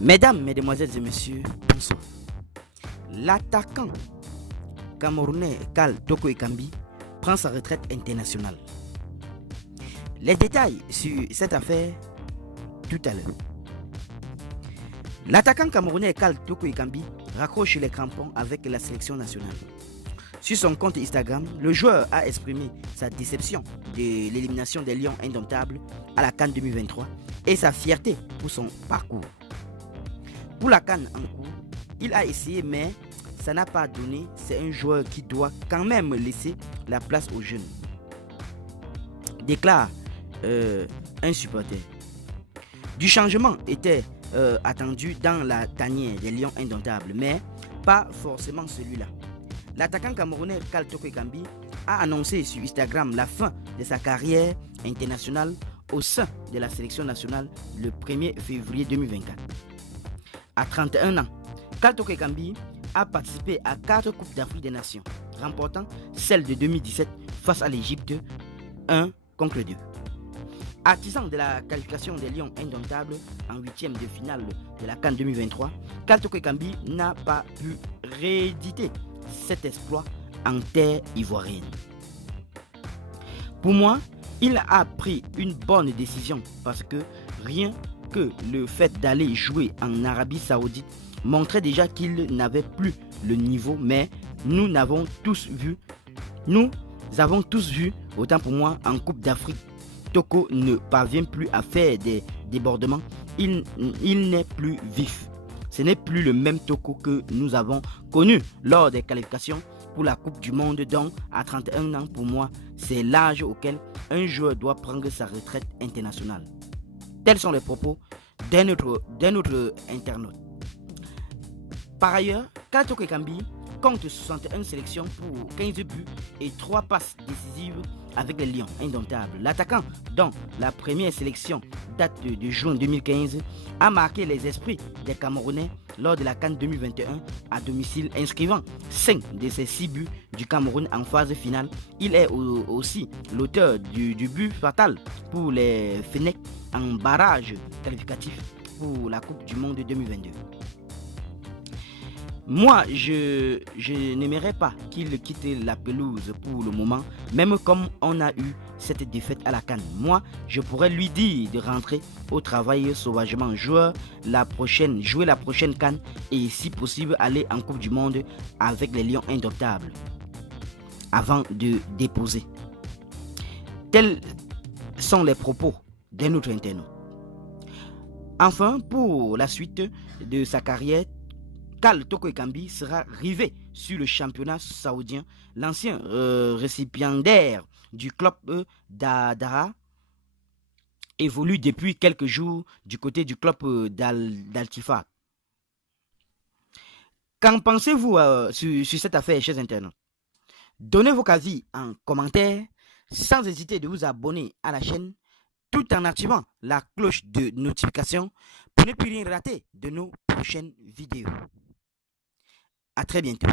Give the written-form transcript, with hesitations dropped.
Mesdames, Mesdemoiselles et Messieurs, bonsoir. L'attaquant camerounais Kal Toko Ekambi prend sa retraite internationale. Les détails sur cette affaire tout à l'heure. L'attaquant camerounais Kal Toko Ekambi raccroche les crampons avec la sélection nationale. Sur son compte Instagram, le joueur a exprimé sa déception de l'élimination des Lions indomptables à la CAN 2023 et sa fierté pour son parcours. Pour la CAN en cours, il a essayé mais ça n'a pas donné. C'est un joueur qui doit quand même laisser la place aux jeunes, déclare un supporter. Du changement était attendu dans la tanière des Lions indomptables, mais pas forcément celui-là. L'attaquant camerounais Kal Toko Ekambi a annoncé sur Instagram la fin de sa carrière internationale au sein de la sélection nationale le 1er février 2024. À 31 ans, Kal Toko Ekambi a participé à 4 Coupes d'Afrique des Nations, remportant celle de 2017 face à l'Égypte 1-2. Artisan de la qualification des Lions indomptables en 8e de finale de la CAN 2023, Kal Toko Ekambi n'a pas pu rééditer cet exploit en terre ivoirienne. Pour moi, il a pris une bonne décision parce que rien que le fait d'aller jouer en Arabie Saoudite montrait déjà qu'il n'avait plus le niveau, mais nous avons tous vu, autant pour moi, en Coupe d'Afrique, Toko ne parvient plus à faire des débordements, il n'est plus vif. Ce n'est plus le même Toko que nous avons connu lors des qualifications pour la Coupe du Monde, donc à 31 ans pour moi, c'est l'âge auquel un joueur doit prendre sa retraite internationale. Tels sont les propos d'un autre internaute. Par ailleurs, Kal Toko Ekambi compte 61 sélections pour 15 buts et 3 passes décisives avec les Lions indomptables. L'attaquant, dont la première sélection date de juin 2015, a marqué les esprits des Camerounais lors de la CAN 2021 à domicile, inscrivant 5 de ses 6 buts du Cameroun en phase finale. Il est aussi l'auteur du but fatal pour les Fennecs en barrage qualificatif pour la Coupe du Monde 2022. Moi, je n'aimerais pas qu'il quitte la pelouse pour le moment, même comme on a eu cette défaite à la CAN. Moi, je pourrais lui dire de rentrer au travail sauvagement, jouer la prochaine CAN et si possible aller en Coupe du Monde avec les Lions indomptables avant de déposer. Tels sont les propos d'un autre internaute. Enfin, pour la suite de sa carrière, Kal Toko Ekambi sera rivé sur le championnat saoudien. L'ancien récipiendaire du club d'Adara évolue depuis quelques jours du côté du club d'Al-Tifat. Qu'en pensez-vous sur cette affaire, chers internautes? Donnez vos avis en commentaire sans hésiter de vous abonner à la chaîne tout en activant la cloche de notification pour ne plus rien rater de nos prochaines vidéos. À très bientôt.